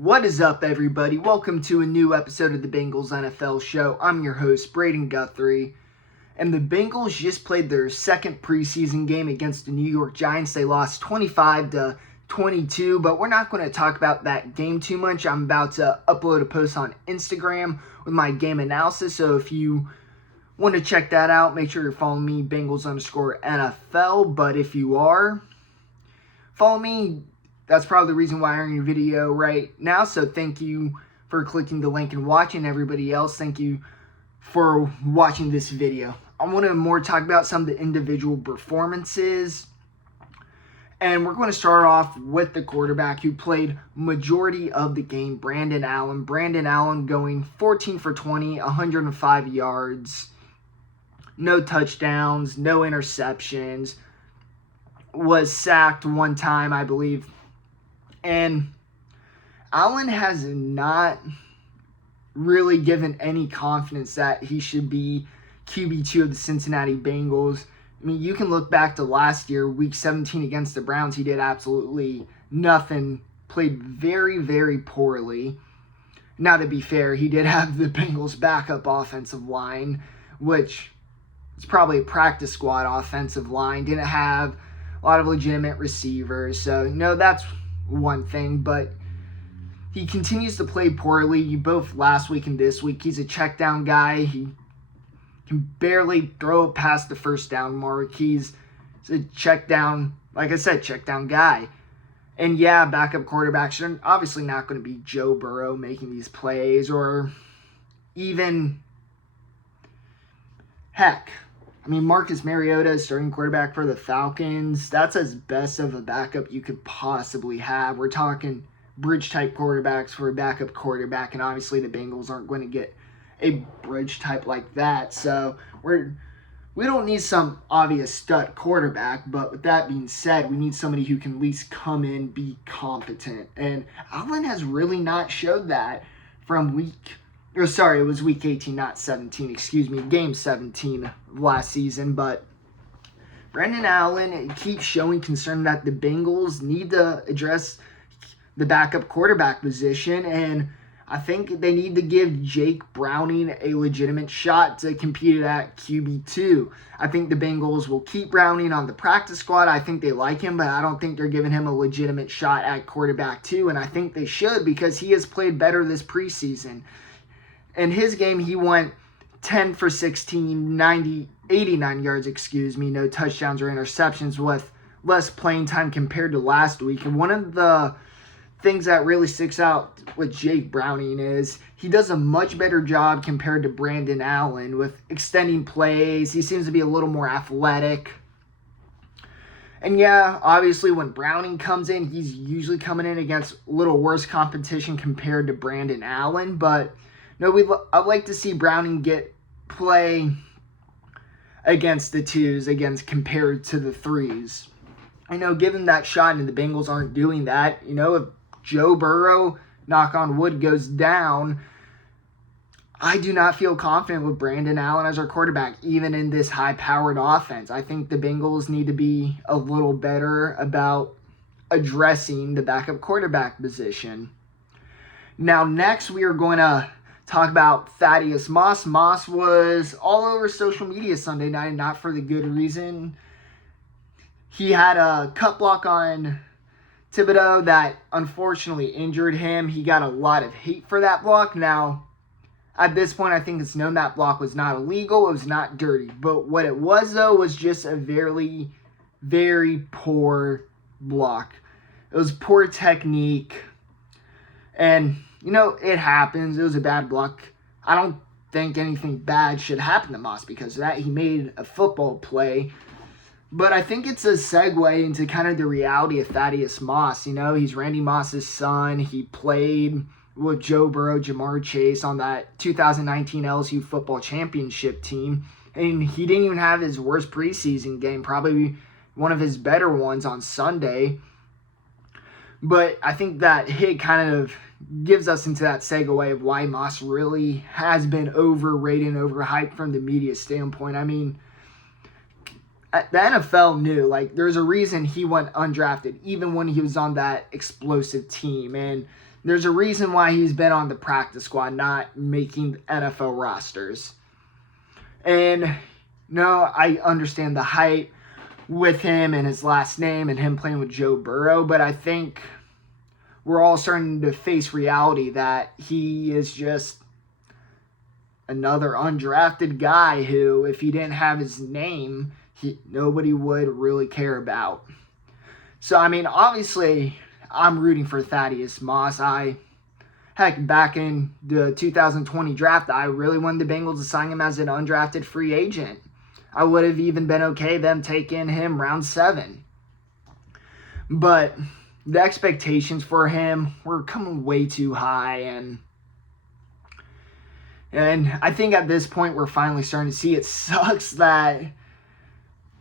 What is up, everybody? Welcome to a new episode of the Bengals NFL Show. I'm your host, Braden Guthrie. And the Bengals just played their second preseason game against the New York Giants. They lost 25-22, but we're not going to talk about that game too much. I'm about to upload a post on Instagram with my game analysis, so if you want to check that out, make sure you're following me, Bengals_NFL. But if you are, follow me. That's probably the reason why I'm in your video right now. So thank you for clicking the link and watching. Everybody else, thank you for watching this video. I want to more talk about some of the individual performances. And we're going to start off with the quarterback who played majority of the game, Brandon Allen. Brandon Allen going 14 for 20, 105 yards, no touchdowns, no interceptions, was sacked one time, I believe. And Allen has not really given any confidence that he should be QB2 of the Cincinnati Bengals. I mean, you can look back to last year, Week 17 against the Browns. He did absolutely nothing, played very, very poorly. Now, to be fair, he did have the Bengals' backup offensive line, which is probably a practice squad offensive line. Didn't have a lot of legitimate receivers. So, that's one thing, but he continues to play poorly both last week and this week. He's a check down guy. He can barely throw it past the first down mark. He's a check down, like I said, check down guy. And yeah, backup quarterbacks are obviously not going to be Joe Burrow making these plays, or even, heck, I mean, Marcus Mariota is starting quarterback for the Falcons. That's as best of a backup you could possibly have. We're talking bridge-type quarterbacks for a backup quarterback, and obviously the Bengals aren't going to get a bridge type like that. So we don't need some obvious stud quarterback, but with that being said, we need somebody who can at least come in, be competent. And Allen has really not showed that from it was week 18, not 17, game 17 of last season. But Brandon Allen keeps showing concern that the Bengals need to address the backup quarterback position, and I think they need to give Jake Browning a legitimate shot to compete at QB2. I think the Bengals will keep Browning on the practice squad. I think they like him, but I don't think they're giving him a legitimate shot at quarterback 2, and I think they should, because he has played better this preseason. In his game, he went 10 for 16, 89 yards, no touchdowns or interceptions, with less playing time compared to last week. And one of the things that really sticks out with Jake Browning is he does a much better job compared to Brandon Allen with extending plays. He seems to be a little more athletic. And yeah, obviously when Browning comes in, he's usually coming in against a little worse competition compared to Brandon Allen, but I'd like to see Browning get play against the 2s compared to the 3s. Give him that shot, and the Bengals aren't doing that. If Joe Burrow, knock on wood, goes down, I do not feel confident with Brandon Allen as our quarterback, even in this high-powered offense. I think the Bengals need to be a little better about addressing the backup quarterback position. Now, next we are going to talk about Thaddeus Moss. Moss was all over social media Sunday night, not for the good reason. He had a cut block on Thibodeau that unfortunately injured him. He got a lot of hate for that block. Now, at this point, I think it's known that block was not illegal. It was not dirty. But what it was, though, was just a very, very poor block. It was poor technique. And it happens. It was a bad block. I don't think anything bad should happen to Moss because of that. He made a football play. But I think it's a segue into kind of the reality of Thaddeus Moss. He's Randy Moss's son. He played with Joe Burrow, Jamar Chase on that 2019 LSU football championship team. And he didn't even have his worst preseason game, probably one of his better ones on Sunday. But I think that hit kind of gives us into that segue of why Moss really has been overrated and overhyped from the media standpoint. I mean, the NFL knew, there's a reason he went undrafted, even when he was on that explosive team. And There's a reason why he's been on the practice squad, not making NFL rosters. And no, I understand the hype with him and his last name and him playing with Joe Burrow, but I think we're all starting to face reality that he is just another undrafted guy who, if he didn't have his name, nobody would really care about. So, I mean, obviously, I'm rooting for Thaddeus Moss. Heck, back in the 2020 draft, I really wanted the Bengals to sign him as an undrafted free agent. I would have even been okay them taking him round 7. But the expectations for him were coming way too high, and I think at this point we're finally starting to see it sucks that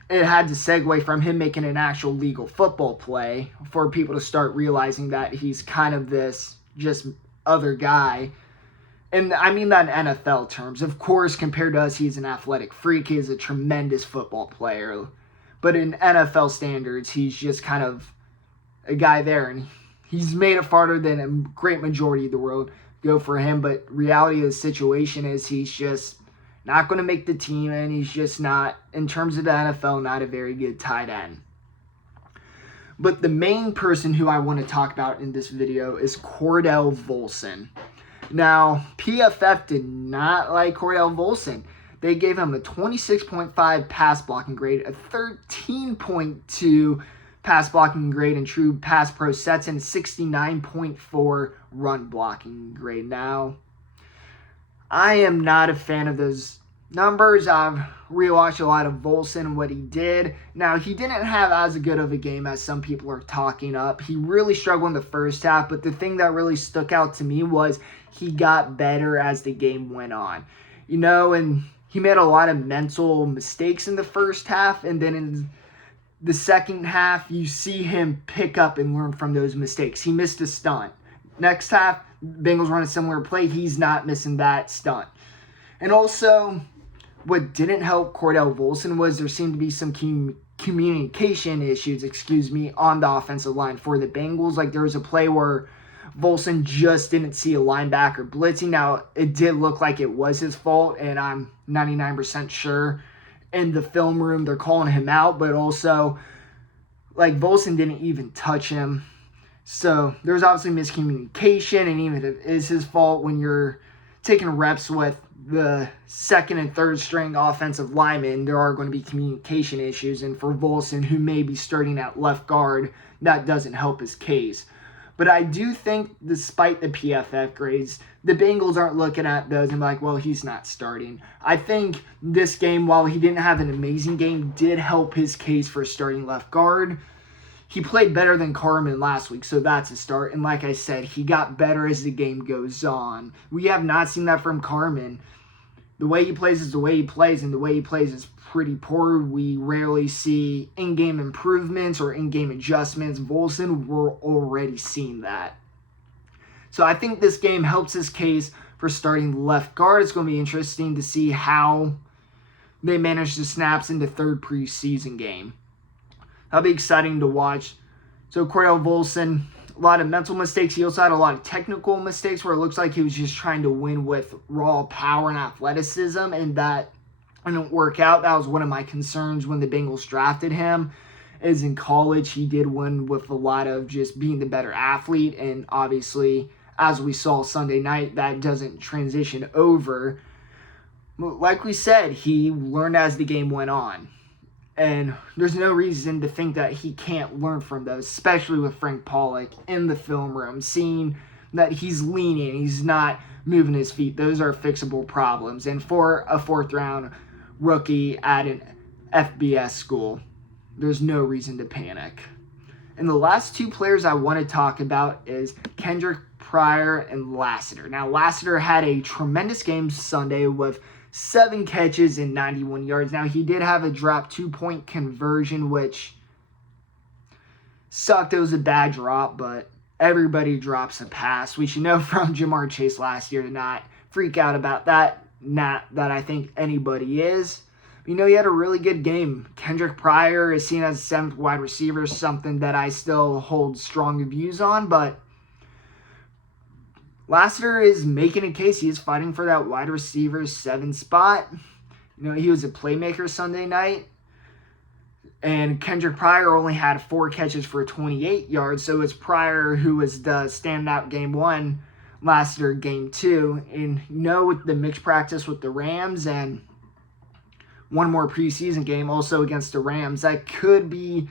it had to segue from him making an actual legal football play for people to start realizing that he's kind of this just other guy. And I mean that in NFL terms. Of course, compared to us, he's an athletic freak. He is a tremendous football player. But in NFL standards, he's just kind of a guy there. And he's made it farther than a great majority of the world go for him. But reality of the situation is he's just not going to make the team. And he's just not, in terms of the NFL, not a very good tight end. But the main person who I want to talk about in this video is Cordell Volson. Now, PFF did not like Cordell Volson. They gave him a 26.5 pass blocking grade, a 13.2 pass blocking grade in true pass pro sets, and 69.4 run blocking grade. Now, I am not a fan of those numbers. I've rewatched a lot of Volson and what he did. Now, he didn't have as good of a game as some people are talking up. He really struggled in the first half, but the thing that really stuck out to me was he got better as the game went on. And he made a lot of mental mistakes in the first half, and then in the second half, you see him pick up and learn from those mistakes. He missed a stunt. Next half, Bengals run a similar play. He's not missing that stunt. And also, what didn't help Cordell Volson was there seemed to be some communication issues, on the offensive line for the Bengals. Like, there was a play where Volson just didn't see a linebacker blitzing. Now, it did look like it was his fault, and I'm 99% sure in the film room they're calling him out, but also, like, Volson didn't even touch him. So, there's obviously miscommunication, and even if it is his fault, when you're taking reps with the second and third string offensive linemen, there are going to be communication issues. And for Volson, who may be starting at left guard, that doesn't help his case. But I do think, despite the PFF grades, the Bengals aren't looking at those and like, well, he's not starting. I think this game, while he didn't have an amazing game, did help his case for starting left guard. He played better than Carman last week, so that's a start. And like I said, he got better as the game goes on. We have not seen that from Carman. The way he plays is the way he plays, and the way he plays is pretty poor. We rarely see in-game improvements or in-game adjustments. Volson, we're already seeing that. So I think this game helps his case for starting left guard. It's going to be interesting to see how they manage the snaps in the third preseason game. That'll be exciting to watch. So Cordell Volson, a lot of mental mistakes. He also had a lot of technical mistakes where it looks like he was just trying to win with raw power and athleticism, and that didn't work out. That was one of my concerns when the Bengals drafted him, is in college he did win with a lot of just being the better athlete, and obviously, as we saw Sunday night, that doesn't transition over. Like we said, he learned as the game went on. And there's no reason to think that he can't learn from those, especially with Frank Pollock in the film room, seeing that he's leaning, he's not moving his feet. Those are fixable problems. And for a fourth-round rookie at an FBS school, there's no reason to panic. And the last two players I want to talk about is Kendric Pryor and Lassiter. Now, Lassiter had a tremendous game Sunday with 7 catches and 91 yards. Now, he did have a drop 2-point conversion, which sucked. It was a bad drop, but everybody drops a pass. We should know from Jamar Chase last year to not freak out about that. Not that I think anybody is. He had a really good game. Kendric Pryor is seen as a 7th wide receiver, something that I still hold strong views on, but Lassiter is making a case. He is fighting for that wide receiver 7 spot. He was a playmaker Sunday night. And Kendric Pryor only had 4 catches for 28 yards. So it's Pryor who was the standout game 1, Lassiter game 2. And with the mixed practice with the Rams and one more preseason game also against the Rams, that could be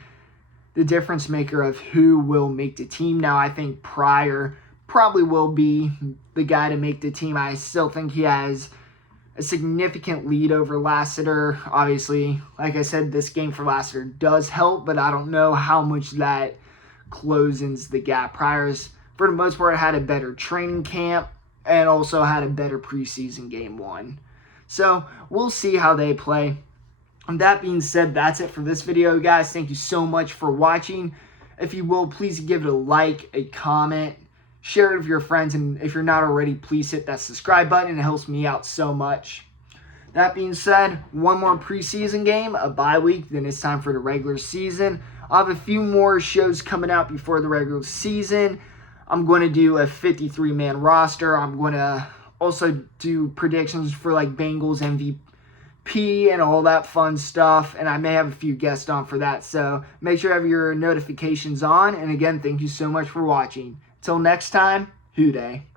the difference maker of who will make the team. Now, I think Pryor probably will be the guy to make the team. I still think he has a significant lead over Lassiter. Obviously, like I said, this game for Lassiter does help, but I don't know how much that closes the gap. Pryor's, for the most part, had a better training camp and also had a better preseason game 1. So we'll see how they play. And that being said, that's it for this video, guys. Thank you so much for watching. If you will, please give it a like, a comment, share it with your friends, and if you're not already, please hit that subscribe button. It helps me out so much. That being said, one more preseason game, a bye week, then it's time for the regular season. I'll have a few more shows coming out before the regular season. I'm going to do a 53-man roster. I'm going to also do predictions for like Bengals MVP and all that fun stuff, and I may have a few guests on for that, so make sure you have your notifications on. And again, thank you so much for watching. Till next time, Hoo Day.